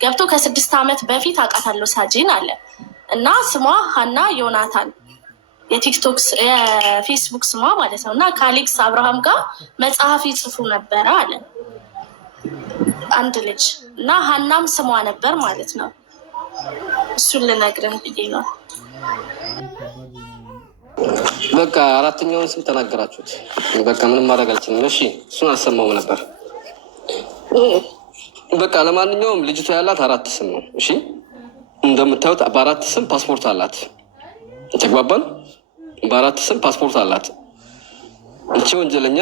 ገብቶ ከ6 ዓመት በፊት አውቃታለሁ ሳጂን አለ እና ስሟ ሀና ዮናታን የፌስቡክ ስሟ ማለት ነው። እና ከአሌክስ አብርሃም ጋር መጽሐፍ ይጽፉ ነበረ አለ አንድ ልጅ እና ሀናም ስሟ ነበር ማለት ነው። እሱን ልነግርህ ብዬ ነው። በቃ አራተኛውን ስም ተናገራችሁት። በቃ ምንም ማድረግ አልችልም። እሺ እሱን አልሰማውም ነበር። በቃ ለማንኛውም ልጅቷ ያላት 4 ስም ነው። እሺ እንደምታዩት በ4 ስም ፓስፖርት አላት። ተግባባን? በ4 ስም ፓስፖርት አላት። እቺ ወንጀለኛ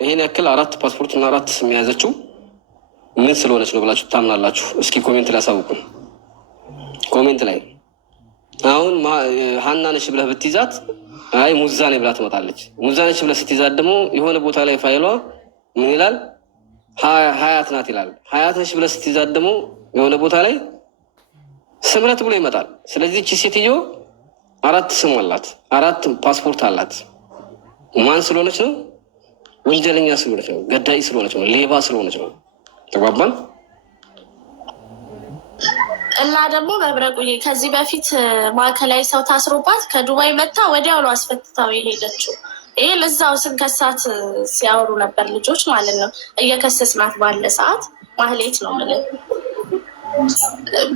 ይሄን ያክል 4 ፓስፖርት እና 4 ስም የያዘችው ምን ስለሆነች ነው ብላችሁ ታምናላችሁ? እስኪ ኮሜንት ላይ አሳውቁን። ኮሜንት ላይ አሁን ሀና ነሽ ብለህ ብትይዛት አይ ሙዛ ነኝ ብላ ትመጣለች። ሙዛ ነች ብለህ ስትይዛት ደግሞ የሆነ ቦታ ላይ ፋይሏ ምን ይላል? ሀያት ናት ይላል። ሀያት ነች ብለህ ስትይዛት ደግሞ የሆነ ቦታ ላይ ስምረት ብሎ ይመጣል። ስለዚህ እቺ ሴትዮ 4 ስም አላት፣ 4 ፓስፖርት አላት። ማን ስለሆነች ነው? ወንጀለኛ ስለሆነች ነው፣ ገዳይ ስለሆነች ነው፣ ሌባ ስለሆነች ነው። ተግባባን? እና ደግሞ መብረቁዬ ከዚህ በፊት ማዕከላዊ ሰው ታስሮባት ከዱባይ መታ ወዲያውኑ አስፈትታው የሄደችው ይሄ ለዛው ስንከሳት ሲያወሩ ነበር ልጆች ማለት ነው። እየከሰስናት ባለ ሰዓት ማህሌት ነው ምን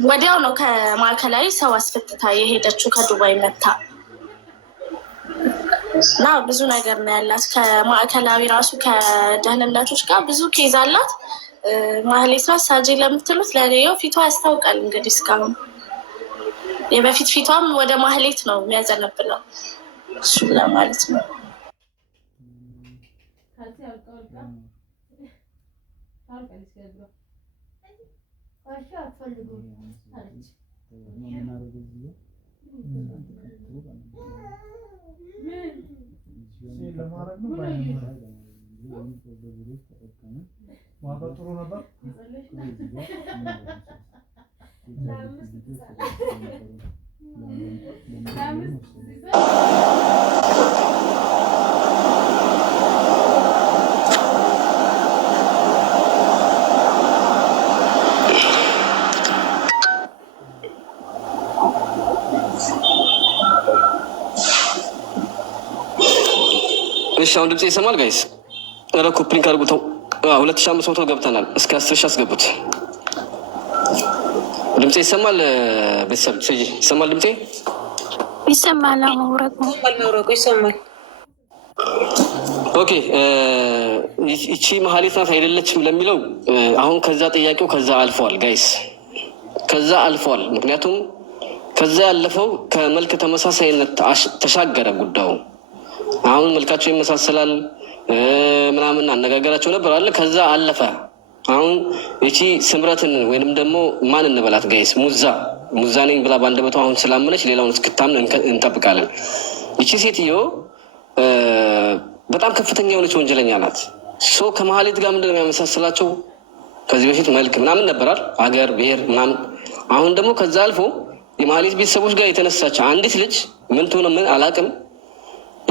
ወዲያው ነው ከማዕከላዊ ሰው አስፈትታ የሄደችው ከዱባይ መታ እና ብዙ ነገር ነው ያላት። ከማዕከላዊ ራሱ ከደህንነቶች ጋር ብዙ ኬዝ አላት። ማህሌት ናት። ሳጂ ለምትሉት ለኔው ፊቷ ያስታውቃል። እንግዲህ እስካሁን የበፊት ፊቷም ወደ ማህሌት ነው የሚያዘነብለው። እሱን ለማለት ነው። ዋጋ ጥሩ ነበር። እሺ አሁን ድምጽ ይሰማል ጋይስ? ኧረ ኮፕሊንግ አድርጉተው 2500 ገብተናል። እስከ 10 ሺህ አስገቡት። ድምጼ ይሰማል? ቤተሰብ ይሰማል? ድምጼ ይሰማል? መውረቁ ይሰማል። ኦኬ ይቺ መሀሌት ናት አይደለችም ለሚለው አሁን ከዛ ጥያቄው ከዛ አልፏል ጋይስ፣ ከዛ አልፏል። ምክንያቱም ከዛ ያለፈው ከመልክ ተመሳሳይነት ተሻገረ ጉዳዩ። አሁን መልካቸው ይመሳሰላል ምናምን አነጋገራቸው ነበር አለ። ከዛ አለፈ። አሁን እቺ ስምረትን ወይንም ደግሞ ማን እንበላት ጋይስ? ሙዛ ነኝ ብላ ባንደበቷ አሁን ስላመነች ሌላውን እስክታምን እንጠብቃለን። እቺ ሴትዮ በጣም ከፍተኛ የሆነች ወንጀለኛ ናት። ከመሀሌት ጋር ምንድነው የሚያመሳስላቸው? ከዚህ በፊት መልክ ምናምን ነበራል፣ አገር ብሔር ምናምን። አሁን ደግሞ ከዛ አልፎ የመሀሌት ቤተሰቦች ጋር የተነሳች አንዲት ልጅ ምን ትሆነ ምን አላቅም።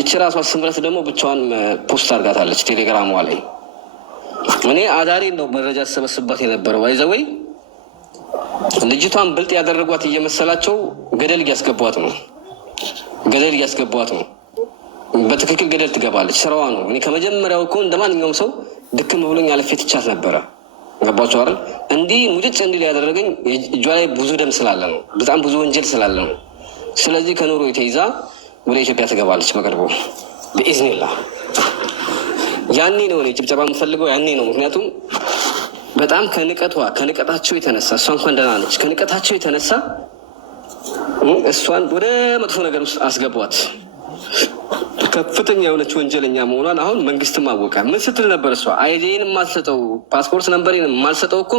እቺ ራሷ ስምረት ደግሞ ብቻዋን ፖስት አድርጋታለች ቴሌግራሟ ላይ። እኔ አዳሪ ነው መረጃ ተሰበስባት የነበረው አይዘወይ ልጅቷን ብልጥ ያደረጓት እየመሰላቸው ገደል እያስገቧት ነው። በትክክል ገደል ትገባለች። ስራዋ ነው። እኔ ከመጀመሪያው እኮ እንደማንኛውም ሰው ድክም ብሎኝ አለፌ ትቻት ነበረ። ገባችሁ አይደል? እንዲህ ሙጭጭ እንዲል ያደረገኝ እጇ ላይ ብዙ ደም ስላለ ነው። በጣም ብዙ ወንጀል ስላለ ነው። ስለዚህ ከኑሮ የተይዛ ወደ ኢትዮጵያ ትገባለች በቅርቡ በኢዝኒላህ። ያኔ ነው እኔ ጭብጨባ የምፈልገው፣ ያኔ ነው። ምክንያቱም በጣም ከንቀታቸው የተነሳ እሷ እንኳን ደህና ነች። ከንቀታቸው የተነሳ እሷን ወደ መጥፎ ነገር ውስጥ አስገቧት። ከፍተኛ የሆነች ወንጀለኛ መሆኗን አሁን መንግስትም አወቀ። ምን ስትል ነበር እሷ? አይዲን የማልሰጠው ፓስፖርት ነምበሬን የማልሰጠው እኮ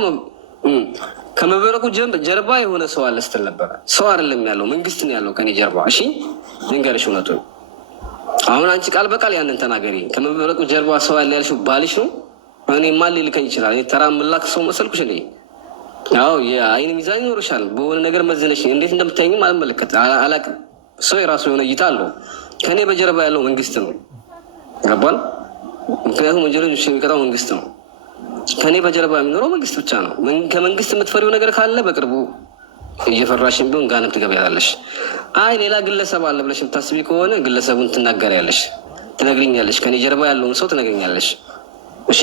ከመብረቁ ጀርባ የሆነ ሰው አለ ስትል ነበረ። ሰው አይደለም ያለው፣ መንግስት ነው ያለው ከኔ ጀርባ። እሺ ልንገርሽ እውነቱን። አሁን አንቺ ቃል በቃል ያንን ተናገሪ። ከመብረቁ ጀርባ ሰው ያለ ያልሽው ባልሽ ነው። እኔ ማን ሊልከኝ ይችላል? እኔ ተራ ምላክ ሰው መሰልኩሽ እንዴ? ያው የአይን ሚዛን ይኖርሻል። በሆነ ነገር መዝነሽ እንዴት እንደምታይኝም አልመለከት አላቅም። ሰው የራሱ የሆነ እይታ አለው። ከኔ በጀርባ ያለው መንግስት ነው። ገባል? ምክንያቱም ወንጀለኞች የሚቀጣው መንግስት ነው። ከኔ በጀርባ የሚኖረው መንግስት ብቻ ነው። ከመንግስት የምትፈሪው ነገር ካለ በቅርቡ እየፈራሽን ቢሆን ጋንም ትገበያለሽ። አይ ሌላ ግለሰብ አለ ብለሽ የምታስቢ ከሆነ ግለሰቡን ትናገሪያለሽ፣ ትነግሪኛለሽ። ከኔ ጀርባ ያለውን ሰው ትነግሪኛለሽ። እሺ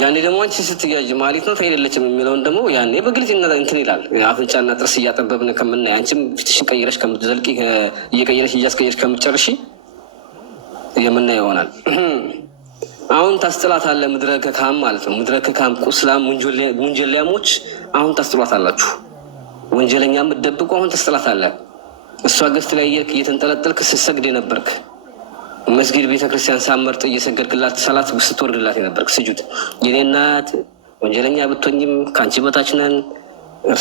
ያኔ ደግሞ አንቺ ስትያዥ ማለት ነው አይደለችም የሚለውን ደግሞ ያኔ በግልጽ እንትን ይላል። አፍንጫና ጥርስ እያጠበብን ከምናይ አንቺም ፊትሽን ቀይረሽ ከምትዘልቂ እየቀየረሽ እያስቀየረሽ ከምትጨርሺ የምናየው ይሆናል። አሁን ታስጥላት አለ ምድረ ከካም ማለት ነው። ምድረ ከካም ቁስላም ወንጀለኛሞች አሁን ታስጥሏት አላችሁ። ወንጀለኛ የምትደብቁ አሁን ታስጥላት አለ። እሷ ገስት ላይ እየተንጠለጠልክ ስትሰግድ የነበርክ መስጊድ ቤተክርስቲያን ሳመርጥ እየሰገድክላት ሰላት ስትወርድላት የነበርክ ስጁድ የኔ እናት ወንጀለኛ ብትሆኝም ከአንቺ በታች ነን።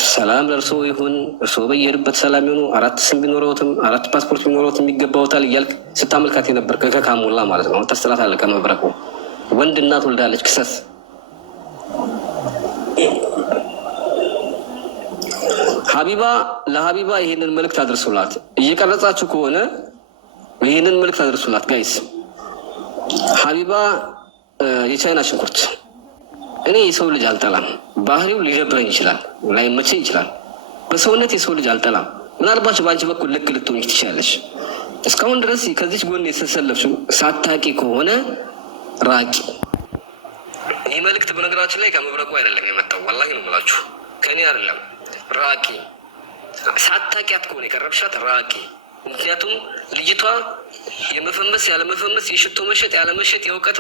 ሰላም ለእርሶ ይሁን፣ እርሶ በየሄዱበት ሰላም ይሁኑ። 4 ስም ቢኖረውትም 4 ፓስፖርት ቢኖረውትም ይገባውታል እያልክ ስታመልካት የነበርክ ከካሙላ ማለት ነው። ታስጥላት አለ ከመብረቁ ወንድ እናት ወልዳለች። ክሰስ ሀቢባ ለሀቢባ ይሄንን መልእክት አድርሱላት። እየቀረጻችሁ ከሆነ ይሄንን መልእክት አድርሱላት ጋይስ። ሀቢባ የቻይና ሽንኩርት። እኔ የሰው ልጅ አልጠላም። ባህሪው ሊደብረኝ ይችላል፣ ላይመቸኝ ይችላል። በሰውነት የሰው ልጅ አልጠላም። ምናልባት በአንቺ በኩል ልክ ልትሆኝ ትችላለች። እስካሁን ድረስ ከዚች ጎን የተሰለፍሽው ሳታቂ ከሆነ ራቂ። ይህ መልእክት በነገራችን ላይ ከመብረቁ አይደለም የመጣው፣ ወላሂ ነው የምላችሁ፣ ከእኔ አይደለም። ራቂ። ሳታቂያት ከሆነ የቀረብሻት ራቂ። ምክንያቱም ልጅቷ የመፈመስ ያለመፈመስ፣ የሽቶ መሸጥ ያለመሸጥ፣ የእውቀት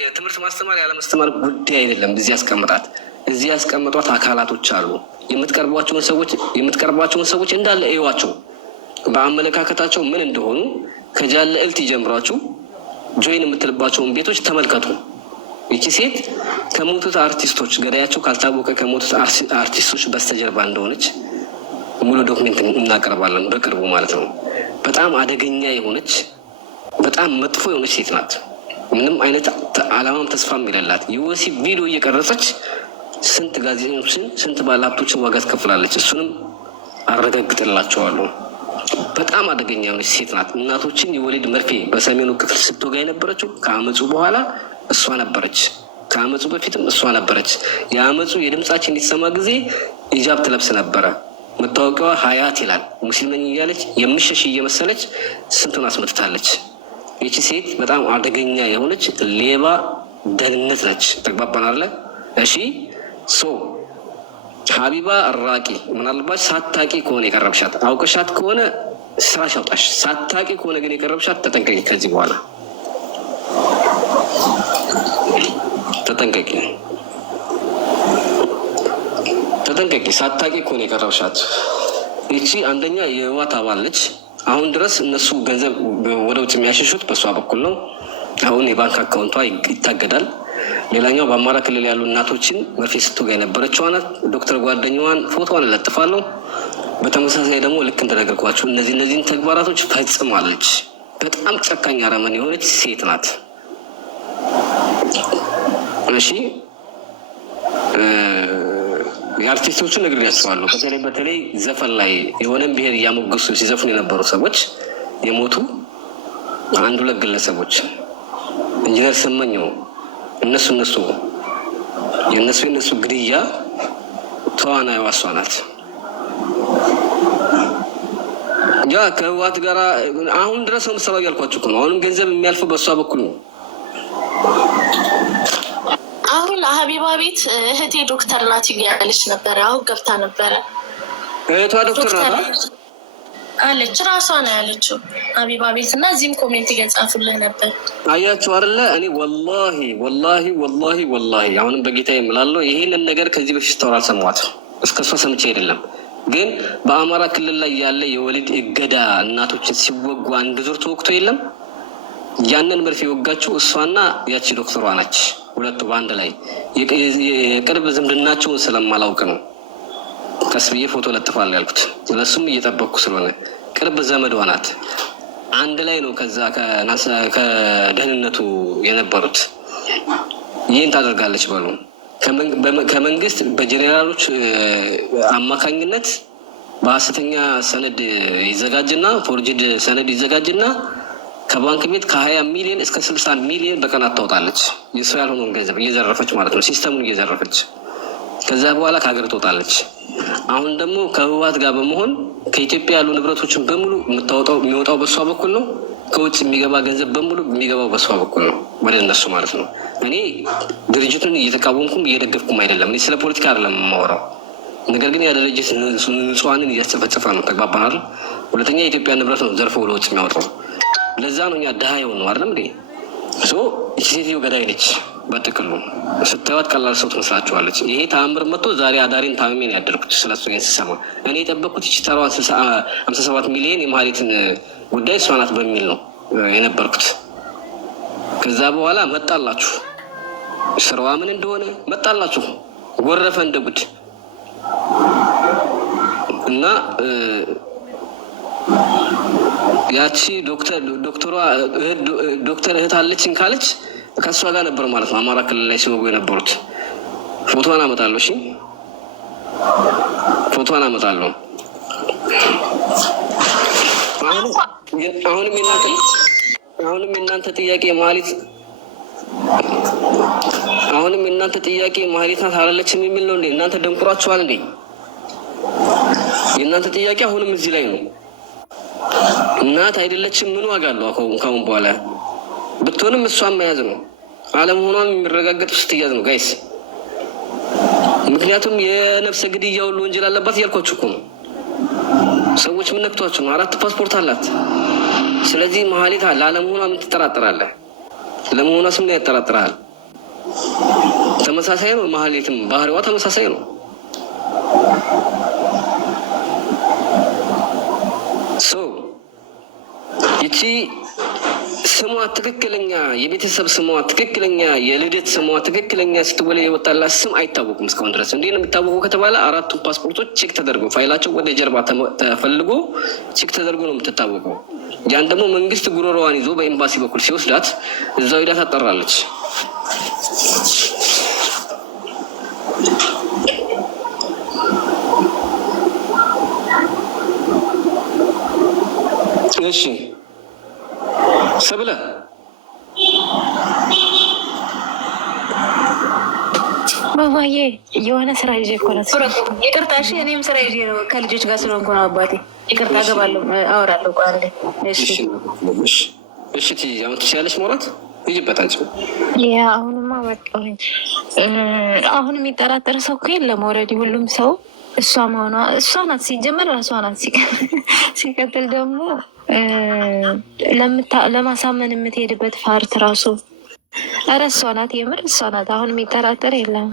የትምህርት ማስተማር ያለማስተማር ጉዳይ አይደለም። እዚህ ያስቀምጣት። እዚህ ያስቀምጧት አካላቶች አሉ። የምትቀርቧቸውን ሰዎች እንዳለ እዩዋቸው። በአመለካከታቸው ምን እንደሆኑ ከጃለ እልት ይጀምሯችሁ። ጆይን የምትልባቸውን ቤቶች ተመልከቱ። ይቺ ሴት ከሞቱት አርቲስቶች ገዳያቸው ካልታወቀ ከሞቱት አርቲስቶች በስተጀርባ እንደሆነች ሙሉ ዶክሜንት እናቀርባለን በቅርቡ ማለት ነው። በጣም አደገኛ የሆነች በጣም መጥፎ የሆነች ሴት ናት። ምንም አይነት አላማም ተስፋም የሌላት የወሲብ ቪዲዮ እየቀረጸች ስንት ጋዜጠኞችን ስንት ባለሀብቶችን ዋጋ ትከፍላለች። እሱንም አረጋግጥላቸዋለሁ። በጣም አደገኛ የሆነች ሴት ናት። እናቶችን የወሊድ መርፌ በሰሜኑ ክፍል ስትወጋ የነበረችው ከአመፁ በኋላ እሷ ነበረች። ከአመፁ በፊትም እሷ ነበረች። የአመፁ የድምጻችን እንዲሰማ ጊዜ ሂጃብ ትለብስ ነበረ። መታወቂያዋ ሀያት ይላል። ሙስሊም ነኝ እያለች የምሸሽ እየመሰለች ስንቱን አስመትታለች። ይቺ ሴት በጣም አደገኛ የሆነች ሌባ ደህንነት ነች። ተግባባን አለ። እሺ ሀቢባ ራቂ። ምናልባት ሳታቂ ከሆነ የቀረብሻት፣ አውቀሻት ከሆነ ስራሽ አውጣሽ። ሳታቂ ከሆነ ግን የቀረብሻት ተጠንቀቂ። ከዚህ በኋላ ተጠንቀቂ። ሳታቂ ከሆነ የቀረብሻት ይቺ አንደኛ የህወሓት አባል ነች። አሁን ድረስ እነሱ ገንዘብ ወደ ውጭ የሚያሸሹት በእሷ በኩል ነው። አሁን የባንክ አካውንቷ ይታገዳል። ሌላኛው በአማራ ክልል ያሉ እናቶችን መርፌ ስትወጋ የነበረችው ናት። ዶክተር ጓደኛዋን ፎቶዋን እለጥፋለሁ። በተመሳሳይ ደግሞ ልክ እንደነገርኳቸው እነዚህን ተግባራቶች ፈጽማለች። በጣም ጨካኝ አረመኔ የሆነች ሴት ናት። እሺ የአርቲስቶቹን ነግሬያቸዋለሁ። በተለይ ዘፈን ላይ የሆነን ብሔር እያሞገሱ ሲዘፍኑ የነበሩ ሰዎች የሞቱ 1-2 ግለሰቦች ኢንጂነር ስመኘው እነሱ የነሱ ግድያ ተዋናይዋ እሷ ናት። ያ ከህወሓት ጋር አሁን ድረስ ነው የምትሰራው እያልኳችሁ እኮ ነው። አሁንም ገንዘብ የሚያልፈው በእሷ በኩል ነው። አሁን ሀቢባ ቤት እህቴ ዶክተር ናት እያለች ነበረ። አሁን ገብታ ነበረ። እህቷ ዶክተር ናት አለች። ራሷ ነው ያለችው ሀቢባ ቤት እና እዚህም ኮሜንት እየጻፉልህ ነበር። አያችሁ አይደለ? እኔ ወላሂ አሁንም በጌታ የምላለው ይሄንን ነገር ከዚህ በፊት ተወራ አልሰማኋትም። እስከሷ ሰምቼ አይደለም። ግን በአማራ ክልል ላይ ያለ የወሊድ እገዳ እናቶችን ሲወጉ አንድ ዙር ተወቅቶ የለም። ያንን መርፌ የወጋችው እሷና ያቺ ዶክተሯ ናች። ሁለቱ በአንድ ላይ የቅርብ ዝምድናቸውን ስለማላውቅ ነው ቀስ ብዬ ፎቶ ለጥፋለሁ ያልኩት። ስለሱም እየጠበቅኩ ስለሆነ ቅርብ ዘመዷ ናት። አንድ ላይ ነው ከዛ ከደህንነቱ የነበሩት። ይህን ታደርጋለች በሉ ከመንግስት በጀኔራሎች አማካኝነት በሀሰተኛ ሰነድ ይዘጋጅና ፎርጅድ ሰነድ ይዘጋጅና ከባንክ ቤት ከ20 ሚሊዮን እስከ 60 ሚሊዮን በቀን አታወጣለች። የሰው ያልሆነውን ገንዘብ እየዘረፈች ማለት ነው፣ ሲስተሙን እየዘረፈች። ከዛ በኋላ ከሀገር ትወጣለች። አሁን ደግሞ ከህወሓት ጋር በመሆን ከኢትዮጵያ ያሉ ንብረቶችን በሙሉ የሚወጣው በሷ በኩል ነው። ከውጭ የሚገባ ገንዘብ በሙሉ የሚገባው በሷ በኩል ነው፣ ወደ እነሱ ማለት ነው። እኔ ድርጅቱን እየተቃወምኩም እየደገፍኩም አይደለም። እኔ ስለ ፖለቲካ አይደለም የማወራው። ነገር ግን ያ ድርጅት ንጹሃንን እያስጨፈጨፈ ነው። ተግባባናል። ሁለተኛ የኢትዮጵያ ንብረት ነው ዘርፎ ለውጭ የሚያወጣው። ለዛ ነው እኛ ድሃ የሆን ነው አይደለም እንዴ? ሴትዮ ገዳይ ነች። በጥቅሉ ስታዩት ቀላል ሰው ትመስላችኋለች። ይሄ ተአምር መጥቶ ዛሬ አዳሪን ታምሜ ነው ያደርኩት። ስለሱ ስሰማ እኔ የጠበቅኩት ይቺ ተራዋን 57 ሚሊዮን የማህሌትን ጉዳይ እሷ ናት በሚል ነው የነበርኩት። ከዛ በኋላ መጣላችሁ፣ ስራዋ ምን እንደሆነ መጣላችሁ፣ ጎረፈ እንደ ጉድ እና ያቺ ዶክተር እህት አለችኝ ካለች ከእሷ ጋር ነበር ማለት ነው አማራ ክልል ላይ ሲወጉ የነበሩት። ፎቶዋን አመጣለሁ። እሺ ፎቶዋን አመጣለሁ። አሁንም የእናንተ ጥያቄ ማህሌት ናት አላለችም የሚል ነው እንዴ? እናንተ ደንቁራችኋል እንዴ? የእናንተ ጥያቄ አሁንም እዚህ ላይ ነው። እናት አይደለችም ምን ዋጋ አለው? ካሁን በኋላ ብትሆንም እሷን መያዝ ነው። አለመሆኗን የሚረጋገጥ ስትያዝ ነው ጋይስ። ምክንያቱም የነፍሰ ግድያ ሁሉ ወንጀል አለባት እያልኳችሁ እኮ ነው። ሰዎች ምን ነክቷችሁ ነው? 4 ፓስፖርት አላት። ስለዚህ ማህሌት ላለመሆኗ ምን ትጠራጥራለህ? ለመሆኗ ስም ላይ ያጠራጥራል። ተመሳሳይ ነው። ማህሌትም ባህሪዋ ተመሳሳይ ነው። ይቺ ስሟ ትክክለኛ የቤተሰብ ስሟ ትክክለኛ የልደት ስሟ ትክክለኛ ስትወለድ የወጣላት ስም አይታወቅም እስካሁን ድረስ። እንዴት ነው የሚታወቁ ከተባለ 4ቱ ፓስፖርቶች ቼክ ተደርጎ ፋይላቸው ወደ ጀርባ ተፈልጎ ቼክ ተደርጎ ነው የምትታወቀው። ያን ደግሞ መንግስት ጉሮሮዋን ይዞ በኤምባሲ በኩል ሲወስዳት እዛው ሄዳ ታጠራለች። እሺ ሰብለ ባባዬ የሆነ ስራ ይዤ እኮ ነው። ይቅርታ እሺ። እኔም ስራ ይዤ ነው ከልጆች ጋር ስለሆንኩ ነው አባቴ። ይቅርታ እገባለሁ፣ አወራለሁ። ቋንዴ እሺ እሺ። አሁን ትችያለሽ ማውራት ይጅበት አንቺ። ያ አሁንማ በቃኝ። አሁን የሚጠራጠር ሰው እኮ የለም። ኦልሬዲ ሁሉም ሰው እሷ መሆኗ እሷ ናት ሲጀመር፣ እሷ ናት ሲቀጥል ደግሞ ለማሳመን የምትሄድበት ፋርት ራሱ ኧረ እሷ ናት፣ የምር እሷ ናት። አሁን የሚጠራጠር የለም።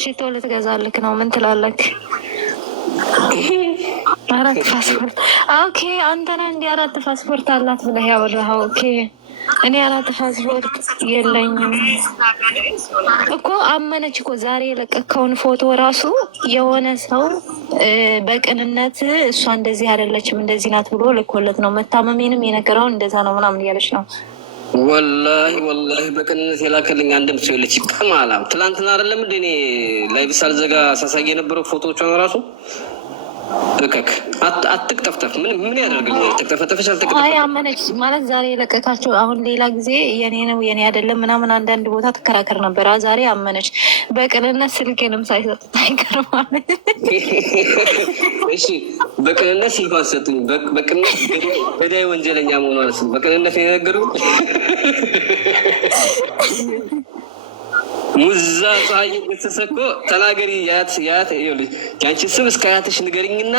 ሽቶ ልትገዛልክ ነው። ምን ትላለክ? 4 ፓስፖርት ኦኬ። አንተና እንዲህ 4 ፓስፖርት አላት ብለህ ያወራኸው? ኦኬ እኔ 4 ፓስፖርት የለኝም እኮ። አመነች እኮ ዛሬ የለቀከውን ፎቶ ራሱ የሆነ ሰው በቅንነት እሷ እንደዚህ አይደለችም እንደዚህ ናት ብሎ ልኮለት ነው። መታመሜንም የነገረውን እንደዛ ነው ምናምን እያለች ነው። ወላሂ በቅንነት የላከልኝ አንድም ሰው የለች። ቅማላም ትላንትና አይደለም እንደ እኔ ላይቭ ሳልዘጋ ሳሳይ የነበረው ፎቶዎቿን ራሱ እከክ አትቅጠፍጠፍ። ምን ያደርግልኛል? ተቅጠፈጠፈች አልተቅጠፈ አመነች ማለት ዛሬ የለቀቃቸው። አሁን ሌላ ጊዜ የኔ ነው የኔ አይደለም ምናምን አንዳንድ ቦታ ትከራከር ነበር። ዛሬ አመነች በቅንነት ስልኬንም ሳይሰጥ አይቀርም። እሺ በቅንነት ስልኳን ሰጡኝ። በቅንነት ገዳይ ወንጀለኛ መሆኗን በቅንነት የነገሩ ሙዛ ፀሐይ ተሰኮ ተናገሪ። ያት ያንቺ ስም እስከ አያትሽ ንገሪኝና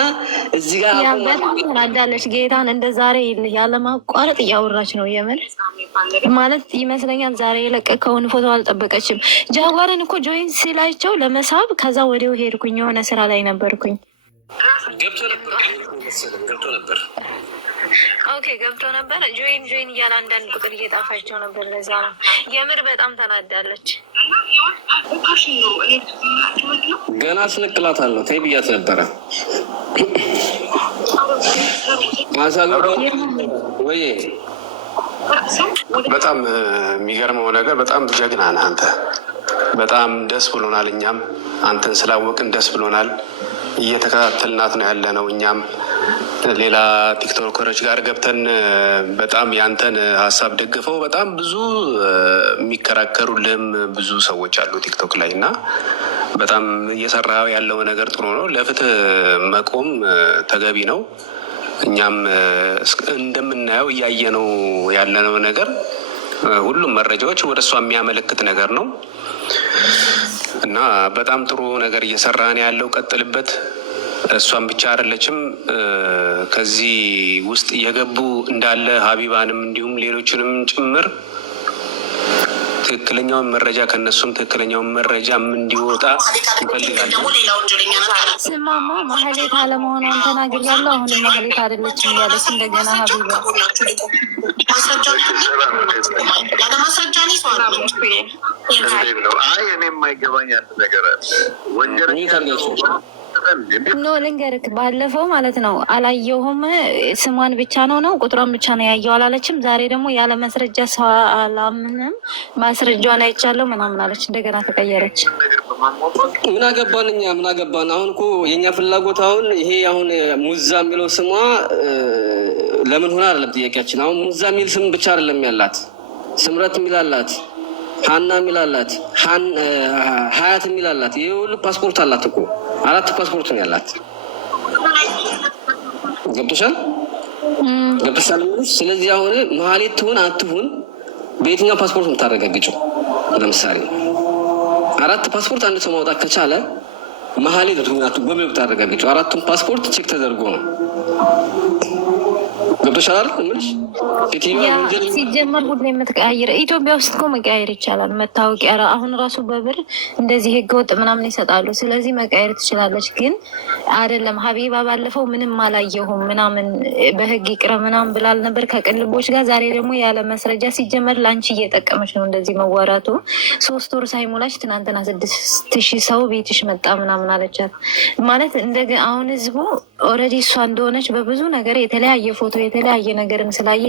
እዚህ ጋር በጣም ተናዳለች። ጌታን እንደ ዛሬ ያለማቋረጥ እያወራች ነው። የምር ማለት ይመስለኛል ዛሬ የለቀቀውን ፎቶ አልጠበቀችም። ጃጓርን እኮ ጆይን ሲላቸው ለመሳብ ከዛ ወዲያው ሄድኩኝ። የሆነ ስራ ላይ ነበርኩኝ። ገብቶ ነበር። ኦኬ ገብቶ ነበር። ጆይን እያለ አንዳንድ ቁጥር እየጣፋቸው ነበር። ለዛ ነው የምር በጣም ተናዳለች። ገና አስነቅላታለሁ ተይ ብያት ነበረ። ወይ በጣም የሚገርመው ነገር በጣም ጀግና ነህ አንተ። በጣም ደስ ብሎናል። እኛም አንተን ስላወቅን ደስ ብሎናል። እየተከታተልናት ነው ያለ ነው። እኛም ሌላ ቲክቶከሮች ጋር ገብተን በጣም ያንተን ሀሳብ ደግፈው በጣም ብዙ የሚከራከሩልህም ብዙ ሰዎች አሉ ቲክቶክ ላይ እና በጣም እየሰራ ያለው ነገር ጥሩ ነው። ለፍትህ መቆም ተገቢ ነው። እኛም እንደምናየው እያየነው ያለነው ነገር ሁሉም መረጃዎች ወደ እሷ የሚያመለክት ነገር ነው እና በጣም ጥሩ ነገር እየሰራ ነው ያለው። ቀጥልበት። እሷን ብቻ አይደለችም ከዚህ ውስጥ እየገቡ እንዳለ ሀቢባንም እንዲሁም ሌሎችንም ጭምር ትክክለኛውን መረጃ ከነሱም ትክክለኛውን መረጃ እንዲወጣ እንፈልጋለን። ስማማ ማህሌት አለመሆኗን ተናግሬያለሁ። አሁንም ማህሌት አይደለችም እያለች እንደገና ሀቢባ እኔ የማይገባኝ አንድ ነገር አለ። ኖ ልንገርክ፣ ባለፈው ማለት ነው አላየሁም፣ ስሟን ብቻ ነው ቁጥሯን ብቻ ነው ያየው አላለችም። ዛሬ ደግሞ ያለ ማስረጃ ሰው አላምንም ማስረጃዋን አይቻለሁ ምናምን አለች። እንደገና ተቀየረች። ምን አገባን እኛ ምን አገባን? አሁን እኮ የእኛ ፍላጎት አሁን ይሄ አሁን ሙዛ የሚለው ስሟ ለምን ሆነ አይደለም ጥያቄያችን። አሁን ሙዛ የሚል ስም ብቻ አይደለም ያላት፣ ስምረት የሚላላት፣ ሀና የሚላላት፣ ሀያት የሚላላት፣ ይሄ ሁሉ ፓስፖርት አላት እኮ 4 ፓስፖርት ነው ያላት። ገብቶሻል? ስለዚህ አሁን ማህሌት ትሁን አትሁን በየትኛው ፓስፖርት የምታረጋግጭው? ለምሳሌ 4 ፓስፖርት አንድ ሰው ማውጣት ከቻለ ማህሌት ትሁን አትሁን በምን ብታረጋግጭው? 4ቱም ፓስፖርት ቼክ ተደርጎ ነው። ገብቶሻል? ሲጀመር ሁሉ የምትቀያየር ኢትዮጵያ ውስጥ እኮ መቀያየር ይቻላል። መታወቂያ አሁን ራሱ በብር እንደዚህ ህገወጥ ምናምን ይሰጣሉ። ስለዚህ መቀያየር ትችላለች። ግን አይደለም ሀቢባ ባለፈው ምንም አላየሁም ምናምን በህግ ይቅረብ ምናምን ብላል ነበር ከቅልቦች ጋር። ዛሬ ደግሞ ያለ መስረጃ ሲጀመር ለአንቺ እየጠቀመች ነው እንደዚህ መዋራቱ። 3 ወር ሳይሞላች ትናንትና 6,000 ሰው ቤትሽ መጣ ምናምን አለቻት ማለት አሁን ህዝቡ ኦልሬዲ እሷ እንደሆነች በብዙ ነገር የተለያየ ፎቶ የተለያየ ነገርን ስላየ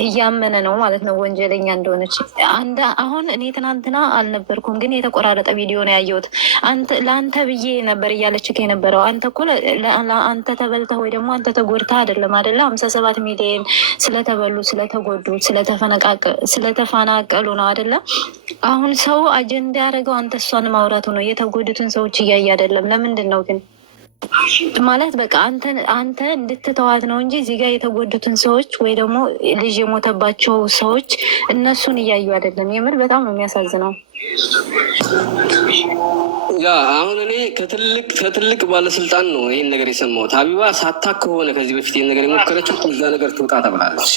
እያመነ ነው ማለት ነው ወንጀለኛ እንደሆነች። አሁን እኔ ትናንትና አልነበርኩም፣ ግን የተቆራረጠ ቪዲዮ ነው ያየሁት። ለአንተ ብዬ ነበር እያለች የነበረው። አንተ እኮ አንተ ተበልተህ ወይ ደግሞ አንተ ተጎድተህ አይደለም 57 ሚሊዮን ስለተበሉ ስለተጎዱ ስለተፈናቀሉ ነው አይደለም። አሁን ሰው አጀንዳ ያደረገው አንተ እሷን ማውራቱ ነው። የተጎዱትን ሰዎች እያየ አይደለም። ለምንድን ነው ግን ማለት በቃ አንተ እንድትተዋት ነው እንጂ እዚህ ጋር የተጎዱትን ሰዎች ወይ ደግሞ ልጅ የሞተባቸው ሰዎች እነሱን እያዩ አይደለም። የምር በጣም ነው የሚያሳዝነው። ያ አሁን እኔ ከትልቅ ባለስልጣን ነው ይህን ነገር የሰማሁት። ሀቢባ ሳታክ ከሆነ ከዚህ በፊት ይህን ነገር የሞከረችው እዛ ነገር ትውጣ ተብላለች።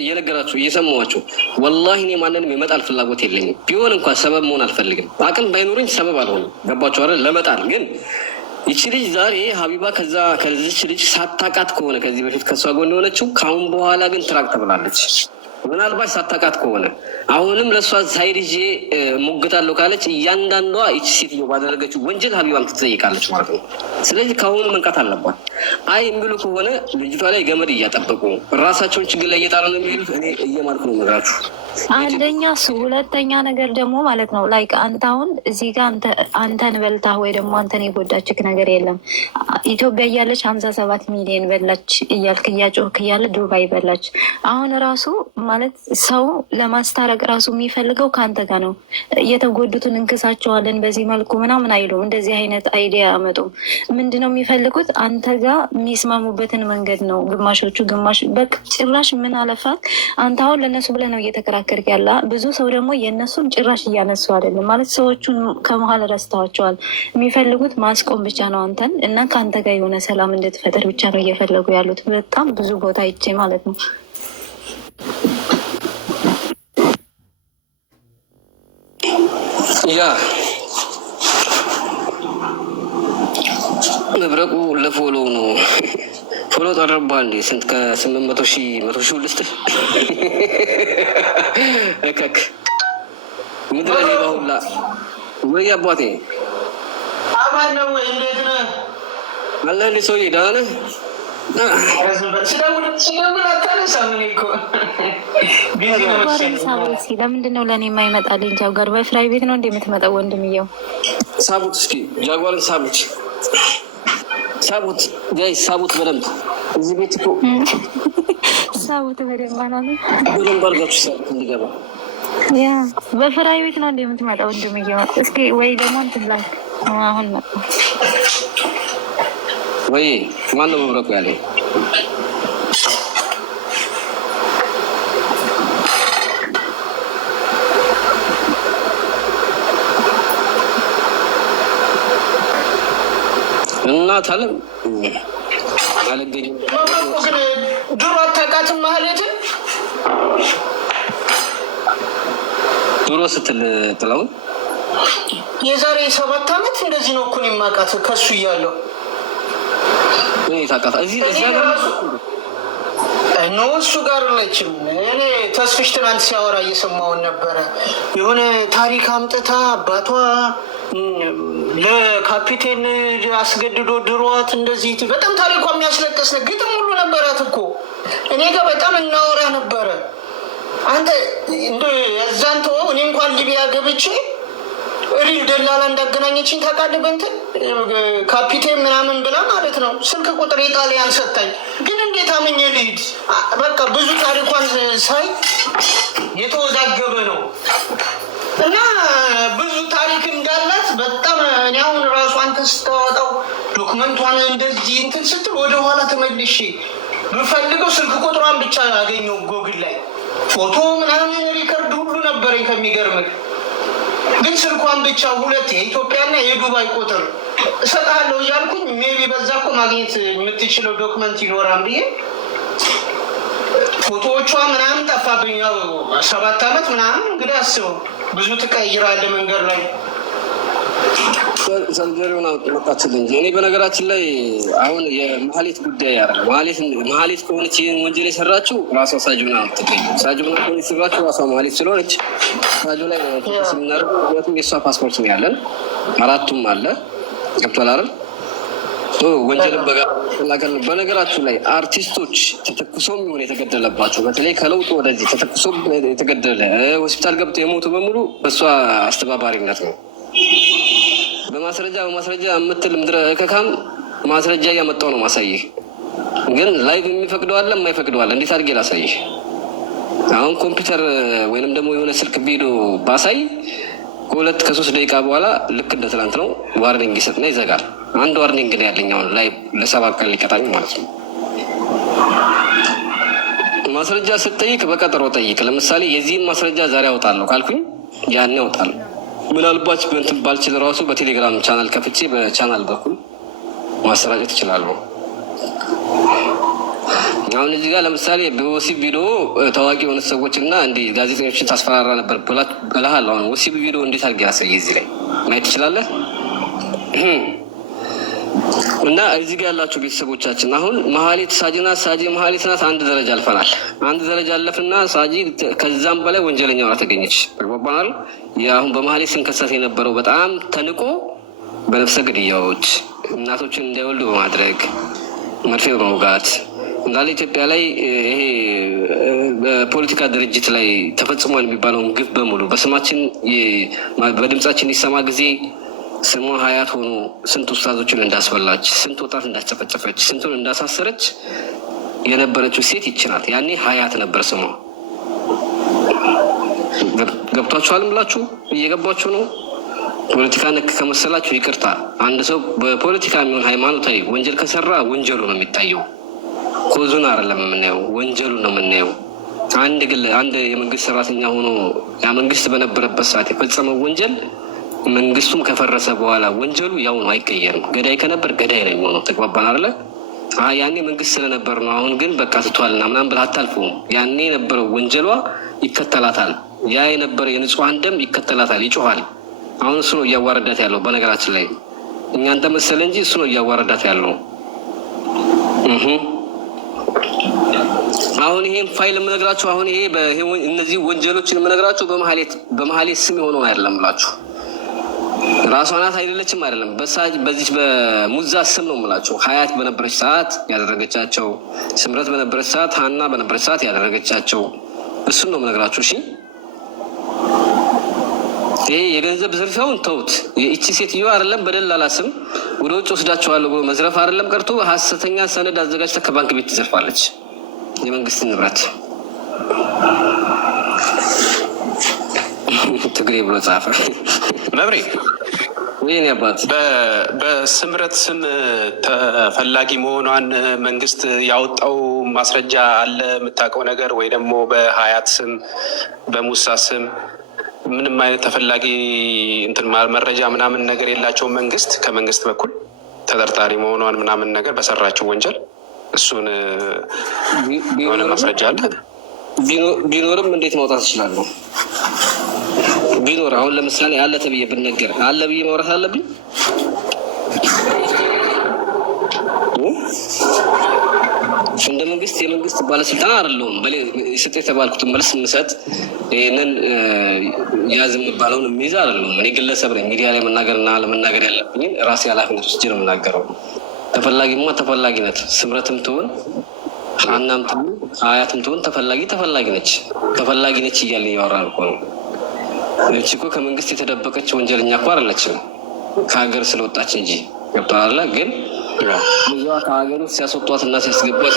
እየነገራችሁ እየሰማኋቸው፣ ወላሂ እኔ ማንንም የመጣል ፍላጎት የለኝም። ቢሆን እንኳን ሰበብ መሆን አልፈልግም። አቅም ባይኖረኝ ሰበብ አልሆንም። ገባችሁ አይደል? ለመጣል ግን ይቺ ልጅ ዛሬ ሀቢባ ከዚች ልጅ ሳታቃት ከሆነ ከዚህ በፊት ከእሷ ጎን የሆነችው ከአሁን በኋላ ግን ትራቅ ተብላለች። ምናልባት ሳታቃት ከሆነ አሁንም ለእሷ ሳይድ ይዤ ሞግታለሁ ካለች እያንዳንዷ ይቺ ሴትዮ ባደረገችው ወንጀል ሀቢባም ትጠይቃለች ማለት ነው። ስለዚህ ከአሁኑ መንቃት አለባት። አይ የሚሉ ከሆነ ልጅቷ ላይ ገመድ እያጠበቁ ራሳቸውን ችግር ላይ እየጣሉ ነው የሚሄዱት። እኔ እየማልኩ ነው ነገራችሁ። አንደኛ እሱ፣ ሁለተኛ ነገር ደግሞ ማለት ነው ላይክ አንተ አሁን እዚህ ጋር አንተን በልታ ወይ ደግሞ አንተን የጎዳችክ ነገር የለም። ኢትዮጵያ እያለች 57 ሚሊዮን በላች እያልክ እያጮህክ እያለ ዱባይ በላች። አሁን ራሱ ማለት ሰው ለማስታረቅ ራሱ የሚፈልገው ከአንተ ጋር ነው። የተጎዱትን እንክሳቸዋለን በዚህ መልኩ ምናምን አይሉም። እንደዚህ አይነት አይዲያ አመጡም። ምንድነው የሚፈልጉት? አንተ ጋር የሚስማሙበትን መንገድ ነው። ግማሾቹ በቃ ጭራሽ ምን አለፋት አንተ አሁን ለእነሱ ብለህ ነው እየተከራከርክ ያለ። ብዙ ሰው ደግሞ የእነሱን ጭራሽ እያነሱ አይደለም ማለት ሰዎቹን ከመሀል ረስተዋቸዋል። የሚፈልጉት ማስቆም ብቻ ነው አንተን እና ከአንተ ጋር የሆነ ሰላም እንድትፈጠር ብቻ ነው እየፈለጉ ያሉት። በጣም ብዙ ቦታ ይቼ ማለት ነው። ያ መብረቁ ለፎሎ ነው። ፎሎ ጠረባ እንዴ? ስንት ከ800,000 ልስጥህ? እከክ ምድረ ሌባ ሁላ ወይ አባቴ አማን ነው ወይ? እንዴት ነህ? አለ እንዴ? ሰውዬ ደህና ነህ? ለምንድን ነው ለእኔ የማይመጣልኝ? ጃጓር በፍራይ ቤት ነው እንደ የምትመጣው? ወንድምየው ሳቡት፣ እስኪ ጃጓርን ሳቡት፣ ሳቡት፣ ጋይ ሳቡት በደንብ እዚህ ቤት እኮ ሳቡት በደንብ አናለ በደንብ አድርጋችሁ ሳቡት እንዲገባ። ያ በፍራይ ቤት ነው እንደ የምትመጣው? ወንድምየው እስኪ ወይ ደግሞ እንትን ላይ አሁን መጣ ወይ ማን ነው መብረቁ ያለኝ? እናት አለም አለገኝ ድሮ አታውቃትም ማህሌትን? ድሮ ስትል ጥላውን የዛሬ 7 ዓመት እንደዚህ ነው እኮ እኔ የማውቃት ከሱ እያለሁ ታውቃታ እዚህ ነው እሱ ጋር ለችም። እኔ ተስፍሽ ትናንት ሲያወራ እየሰማውን ነበረ። የሆነ ታሪክ አምጥታ አባቷ ለካፒቴን አስገድዶ ድሯት እንደዚህ በጣም ታሪኳ የሚያስለቅስ ነው። ግጥም ሁሉ ነበራት እኮ እኔ ጋር በጣም እናወራ ነበረ። አንተ እንደ የዛን ተወው። እኔ እንኳን ሊቢያ ገብቼ ሪል ደላላ እንዳገናኘችኝ ታውቃለህ? በእንትን ካፒቴን ምናምን ብላ ማለት ነው። ስልክ ቁጥር የጣሊያን ሰታኝ። ግን እንዴት አምኜ ልሂድ? በቃ ብዙ ታሪኳን ሳይ የተወዛገበ ነው እና ብዙ ታሪክ እንዳላት በጣም እኔ አሁን ራሱ አንተ ስታወጣው ዶክመንቷን እንደዚህ እንትን ስትል ወደኋላ ተመልሼ ብፈልገው ስልክ ቁጥሯን ብቻ ያገኘው ጎግል ላይ ፎቶ ምናምን ሪከርድ ሁሉ ነበረኝ ከሚገርምህ። ግን ስልኳን ብቻ 2 የኢትዮጵያና የዱባይ ቁጥር እሰጥሃለሁ እያልኩኝ ሜቢ በዛ እኮ ማግኘት የምትችለው ዶክመንት ይኖራል ብዬ ፎቶዎቿ ምናምን ጠፋብኝ። 7 ዓመት ምናምን እንግዲህ አስበው ብዙ ትቀይራለህ መንገድ ላይ። ሰርጀሪውን መጣችልኝ። እኔ በነገራችን ላይ አሁን የመሀሌት ጉዳይ ያለ መሀሌት ከሆነች ይህን ወንጀል የሰራችው ራሷ ሳጁና ትገኝ ሳጁና ከሆነች የሰራችው ራሷ መሀሌት ስለሆነች ሳጁ ላይ ስምናደርጉ ምክንያቱም የእሷ ፓስፖርት ነው ያለን 4ቱም አለ ገብቷል አይደል? ወንጀልን በጋር በነገራችሁ ላይ አርቲስቶች ተተኩሶም ይሁን የተገደለባቸው በተለይ ከለውጡ ወደዚህ ተተኩሶም የተገደለ ሆስፒታል ገብተው የሞቱ በሙሉ በእሷ አስተባባሪነት ነው። በማስረጃ የምትል ምድረ ከካም ማስረጃ እያመጣው ነው ማሳይህ። ግን ላይቭ የሚፈቅደው አለ የማይፈቅደው አለ። እንዴት አድርጌ ላሳይህ? አሁን ኮምፒውተር ወይንም ደግሞ የሆነ ስልክ ቪዲዮ ባሳይ ከ2-3 ደቂቃ በኋላ ልክ እንደ ትናንት ነው ዋርኒንግ ይሰጥና ይዘጋል። አንድ ዋርኒንግ ነው ያለኝ አሁን ላይ ለ7 ቀን ሊቀጣኝ ማለት ነው። ማስረጃ ስትጠይቅ በቀጠሮ ጠይቅ። ለምሳሌ የዚህን ማስረጃ ዛሬ አወጣለሁ ካልኩኝ ያኔ አወጣለሁ። ምናልባት በእንትን ባልችል ራሱ በቴሌግራም ቻናል ከፍቼ በቻናል በኩል ማሰራጨት እችላለሁ። አሁን እዚህ ጋር ለምሳሌ በወሲብ ቪዲዮ ታዋቂ የሆኑ ሰዎች እና እንዲህ ጋዜጠኞችን ታስፈራራ ነበር ብለሃል። አሁን ወሲብ ቪዲዮ እንዴት አድርጌ ላሳይ? እዚህ ላይ ማየት ትችላለህ። እና እዚህ ጋር ያላችሁ ቤተሰቦቻችን አሁን መሀሌት ሳጂ መሀሌት ናት። አንድ ደረጃ አልፈናል። አንድ ደረጃ አለፍና ሳጂ ከዛም በላይ ወንጀለኛ ሆና ተገኘች። ተግባባናል። አሁን በመሀሌት ስንከሳት የነበረው በጣም ተንቆ በነፍሰ ግድያዎች እናቶችን እንዳይወልዱ በማድረግ መርፌ በመውጋት እንዳለ ኢትዮጵያ ላይ ይሄ በፖለቲካ ድርጅት ላይ ተፈጽሟል የሚባለውን ግፍ በሙሉ በስማችን በድምጻችን ይሰማ ጊዜ ስሟ ሀያት ሆኖ ስንት ውስታዞችን እንዳስበላች፣ ስንት ወጣት እንዳስጨፈጨፈች፣ ስንቱን እንዳሳሰረች የነበረችው ሴት ይችናት። ያኔ ሀያት ነበር ስሟ። ገብቷችኋል ብላችሁ እየገባችሁ ነው። ፖለቲካ ነክ ከመሰላችሁ ይቅርታ። አንድ ሰው በፖለቲካ የሚሆን ሃይማኖታዊ ወንጀል ከሰራ ወንጀሉ ነው የሚታየው። ኮዙን አይደለም የምናየው፣ ወንጀሉ ነው የምናየው። አንድ የመንግስት ሰራተኛ ሆኖ ያ መንግስት በነበረበት ሰዓት የፈጸመው ወንጀል መንግስቱም ከፈረሰ በኋላ ወንጀሉ ያው ነው፣ አይቀየርም። ገዳይ ከነበር ገዳይ ነው የሚሆነው። ተግባባን አይደለ? ያኔ መንግስት ስለነበር ነው። አሁን ግን በቃ ትቷልና ምናምን ብለህ አታልፈውም። ያኔ የነበረው ወንጀሏ ይከተላታል። ያ የነበረው የንጹሐን ደም ይከተላታል፣ ይጮሃል። አሁን እሱ ነው እያዋረዳት ያለው። በነገራችን ላይ እኛን ተመሰለ እንጂ እሱ ነው እያዋረዳት ያለው። አሁን ይሄን ፋይል የምነግራችሁ አሁን ይሄ እነዚህ ወንጀሎችን የምነግራችሁ በመሀሌት ስም የሆነውን አይደለም ብላችሁ ራሷ ናት አይደለችም አይደለም። በዚህ በሙዛ ስም ነው የምላቸው። ሀያት በነበረች ሰዓት ያደረገቻቸው፣ ስምረት በነበረች ሰዓት፣ ሀና በነበረች ሰዓት ያደረገቻቸው፣ እሱን ነው የምነግራችሁ። እሺ ይሄ የገንዘብ ዝርፊያውን ተውት። የእቺ ሴትዮ አይደለም በደላላ ስም ወደ ውጭ ወስዳቸዋለሁ ብሎ መዝረፍ አይደለም ቀርቶ ሀሰተኛ ሰነድ አዘጋጅታ ከባንክ ቤት ትዘርፋለች የመንግስት ንብረት። ትግሬ ብሎ ጻፈ መብሬ። ይህን ያባት በስምረት ስም ተፈላጊ መሆኗን መንግስት ያወጣው ማስረጃ አለ የምታውቀው ነገር? ወይ ደግሞ በሀያት ስም በሙሳ ስም ምንም አይነት ተፈላጊ እንትን መረጃ ምናምን ነገር የላቸውም። መንግስት ከመንግስት በኩል ተጠርጣሪ መሆኗን ምናምን ነገር በሰራችው ወንጀል እሱን የሆነ ማስረጃ አለ? ቢኖርም እንዴት ማውጣት ይችላሉ? ቢኖር አሁን ለምሳሌ አለ ተብዬ ብነገር አለ ብዬ ማውራት አለብኝ? እንደ መንግስት የመንግስት ባለስልጣን አይደለሁም። ስጥ የተባልኩትን መልስ የምሰጥ ይህንን ያዝ የምባለውን የሚይዝ አይደለሁም። እኔ ግለሰብ ነኝ። ሚዲያ ላይ መናገርና ለመናገር ያለብኝን ራሴ ኃላፊነት ውስጥ ነው የምናገረው። ተፈላጊማ ተፈላጊነት፣ ስምረትም ትሆን ሀናም ትሆን ሀያትም ትሆን ተፈላጊ ነች እያለ እያወራን እኮ ነው። እቺ እኮ ከመንግስት የተደበቀች ወንጀለኛ እኮ አይደለችም፣ ከሀገር ስለወጣች እንጂ ገብቶሃል። ግን ብዙዋ ከሀገር ውስጥ ሲያስወጧት እና ሲያስገቧት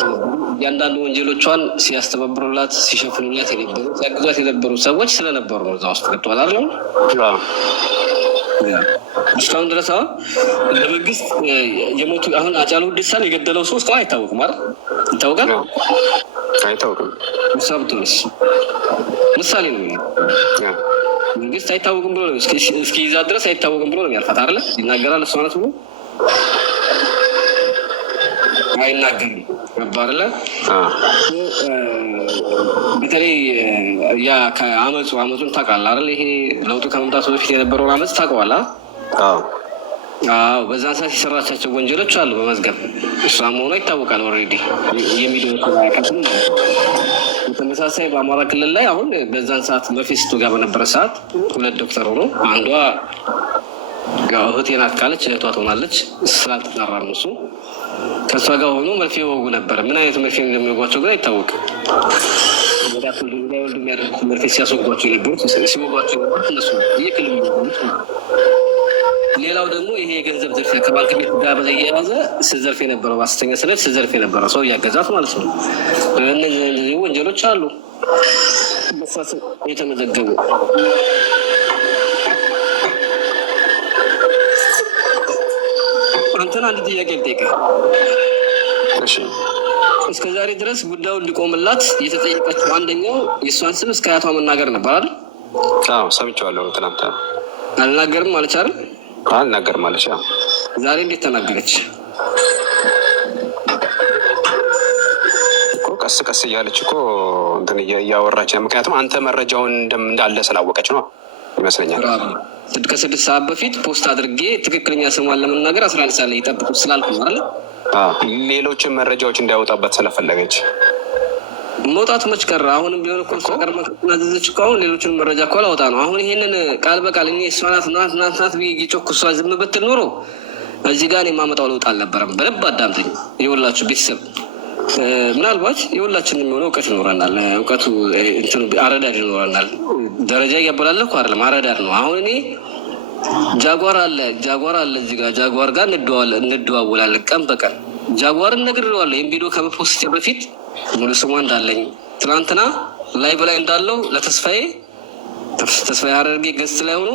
እያንዳንዱ ወንጀሎቿን ሲያስተባብሩላት፣ ሲሸፍኑላት የነበሩ ሲያግዟት የነበሩ ሰዎች ስለነበሩ ነው እዛ ውስጥ ገብቶሃል አይደለም? እስካሁን ድረስ አሁን ለመንግስት የሞቱ አሁን አጫሉ ሁንዴሳን የገደለው ሰው እስካሁን አይታወቅም አይደል? ይታወቃል? አይታወቅም። ሙሳብቱንስ ምሳሌ ነው። መንግስት አይታወቅም ብሎ ነው እስኪ ይዛ ድረስ አይታወቅም ብሎ ነው የሚያልፋት አይደለ? ይናገራል እሷ ናት ብሎ አይናገርም። ገባርለ በተለይ ያ አመፁን ታውቃለህ አይደል? ይሄ ለውጡ ከመምጣቱ በፊት የነበረውን አመፅ ታውቀዋለህ? አዎ በዛን ሰዓት የሰራቻቸው ወንጀሎች አሉ በመዝገብ እሷ መሆኗ ይታወቃል። ኦልሬዲ የሚደርሱ ያቀጥሉ ነው። በተመሳሳይ በአማራ ክልል ላይ አሁን በዛን ሰዓት በፌስቱ ጋር በነበረ ሰዓት 2 ዶክተር ሆኖ አንዷ እህቴ ናት ካለች እህቷ ትሆናለች ስላልተጣራ ነው እሱ ከእሷ ጋር ሆኖ መርፌ ወጉ ነበረ። ምን አይነት መርፌ እንደሚወጓቸው ግን አይታወቅም። ወልዱ የሚያደርጉት መርፌ ሲያስወጓቸው የነበሩት ሲወጓቸው የነበሩት እነሱ እየክልሉ የሚወጉት። ሌላው ደግሞ ይሄ የገንዘብ ዝርፊያ ከባንክ ቤት ጋር በተያያዘ ስዘርፍ የነበረው በሐሰተኛ ሰነድ ስዘርፍ የነበረው ሰው እያገዛት ማለት ነው። እነዚህ ወንጀሎች አሉ በሳት የተመዘገቡ። አንተን አንድ ጥያቄ ልጠይቅህ። እስከ ዛሬ ድረስ ጉዳዩ እንዲቆምላት የተጠየቀችው አንደኛው የእሷን ስም እስከ አያቷ መናገር ነበር አይደል? አዎ ሰምቼዋለሁ። ትናንት አልናገርም አለች አይደል? አልናገርም አለች። ዛሬ እንዴት ተናገረች? ቀስ ቀስ እያለች እኮ እንትን እያወራች ነው። ምክንያቱም አንተ መረጃውን እንዳለ ስላወቀች ነው ይመስለኛል። ከ6 ሰዓት በፊት ፖስት አድርጌ ትክክለኛ ስሟን ለመናገር 11 ሰዓት ላይ ይጠብቁ ስላልኩ ነው አይደል? ሌሎችን መረጃዎች እንዳያወጣበት ስለፈለገች መውጣቱ መች ቀረ? አሁንም ቢሆን እኮ እሷ ቀድማ ከተናዘዘች እኮ አሁን ሌሎችን መረጃ እኮ አላወጣ ነው። አሁን ይሄንን ቃል በቃል እኔ እሷ ናት ብዬ ጌጮኩ እሷ ዝም ብትል ኖሮ እዚህ ጋር የማመጣው ለውጥ አልነበረም። በደንብ አዳምጠኝ የወላችሁ ቤተሰብ። ምናልባት የሁላችንም የሆነ እውቀት ይኖረናል። እውቀቱ አረዳድ ይኖረናል። ደረጃ እያበላለኩ አይደለም፣ አረዳድ ነው። አሁን እኔ ጃጓር አለ እዚህ ጋር ጃጓር ጋር እንደዋወላለን ቀን በቀን ጃጓርን ነግሬዋለሁ። ይህም ቪዲዮ ከመፖስት በፊት ሙሉ ስሟ እንዳለኝ ትናንትና ላይ በላይ እንዳለው ለተስፋዬ አደርጌ ገስት ላይ ሆኖ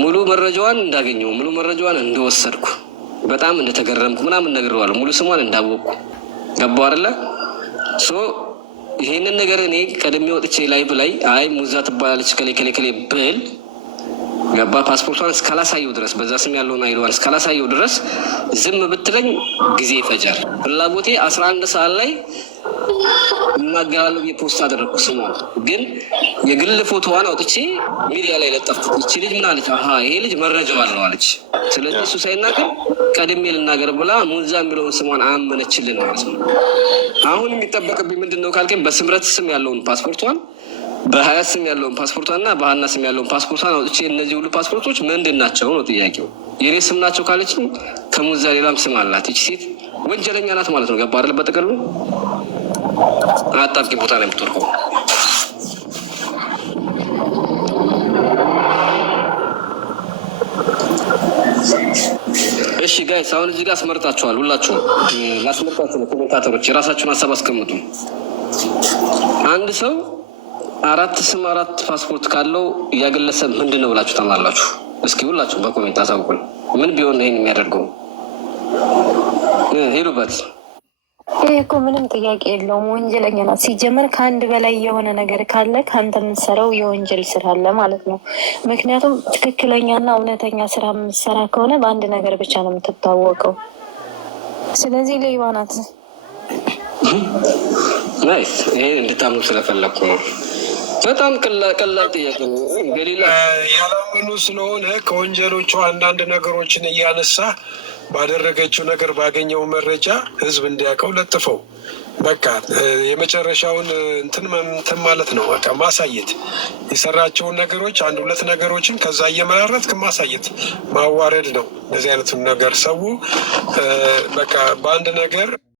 ሙሉ መረጃዋን እንዳገኘው ሙሉ መረጃዋን እንደወሰድኩ በጣም እንደተገረምኩ ምናምን ነግሬዋለሁ። ሙሉ ስሟን እንዳወቅኩ ገባው አይደለ? ይሄንን ነገር እኔ ቀድሜ ወጥቼ ላይ በላይ አይ ሙዛ ትባላለች ከሌ ብል ገባ ፓስፖርቷን እስካላሳየው ድረስ በዛ ስም ያለውን አይሏን እስካላሳየው ድረስ ዝም ብትለኝ ጊዜ ይፈጃል። ፍላጎቴ 11 ሰዓት ላይ እናገራለሁ የፖስት አደረግኩ። ስሟ ግን የግል ፎቶዋን አውጥቼ ሚዲያ ላይ ለጠፍኩት። እቺ ልጅ ምን አለች? ይሄ ልጅ መረጃው አለው አለች። ስለዚህ እሱ ሳይናገር ቀድሜ ልናገር ብላ ሙዛ የሚለውን ስሟን አመነችልን ማለት ነው። አሁን የሚጠበቅብኝ ምንድን ነው ካልከኝ በስምረት ስም ያለውን ፓስፖርቷን በሀያ ስም ያለውን ፓስፖርቷና በሀና ስም ያለውን ፓስፖርቷን አውጥቼ እነዚህ ሁሉ ፓስፖርቶች ምንድን ናቸው ነው ጥያቄው። የኔ ስም ናቸው ካለችኝ ከሙዛ ሌላም ስም አላት። ይቺ ሴት ወንጀለኛ ናት ማለት ነው። ገባ አይደል? በጥቅሉ አጣብቂ ቦታ ላይ የምትወርቀው። እሺ ጋይስ፣ አሁን እዚህ ጋር አስመርጣችኋል። ሁላችሁም ላስመርጣችሁ ነው። ኮሜንታተሮች የራሳችሁን ሀሳብ አስቀምጡ። አንድ ሰው አራት ስም አራት ፓስፖርት ካለው ያገለሰብ ምንድን ነው ብላችሁ ታምናላችሁ? እስኪ ሁላችሁም በኮሜንት አሳውቁን። ምን ቢሆን ይሄን የሚያደርገው? ሄዱበት። ይህ እኮ ምንም ጥያቄ የለውም። ወንጀለኛ ናት። ሲጀመር ከአንድ በላይ የሆነ ነገር ካለ ከአንተ የምትሰራው የወንጀል ስራ አለ ማለት ነው። ምክንያቱም ትክክለኛና እውነተኛ ስራ የምትሰራ ከሆነ በአንድ ነገር ብቻ ነው የምትታወቀው። ስለዚህ ሌባ ናት። ናይስ። ይሄ እንድታምኑ ስለፈለግኩ ነው። በጣም ቀላል ጥያቄ ነው። ገሊላ ያላመኑ ስለሆነ ከወንጀሎቹ አንዳንድ ነገሮችን እያነሳ ባደረገችው ነገር ባገኘው መረጃ ህዝብ እንዲያውቀው ለጥፈው በቃ የመጨረሻውን እንትን ማለት ነው። በቃ ማሳየት የሰራቸውን ነገሮች አንድ ሁለት ነገሮችን ከዛ እየመራረጥክ ማሳየት ማዋረድ ነው። እንደዚህ አይነቱን ነገር ሰው በቃ በአንድ ነገር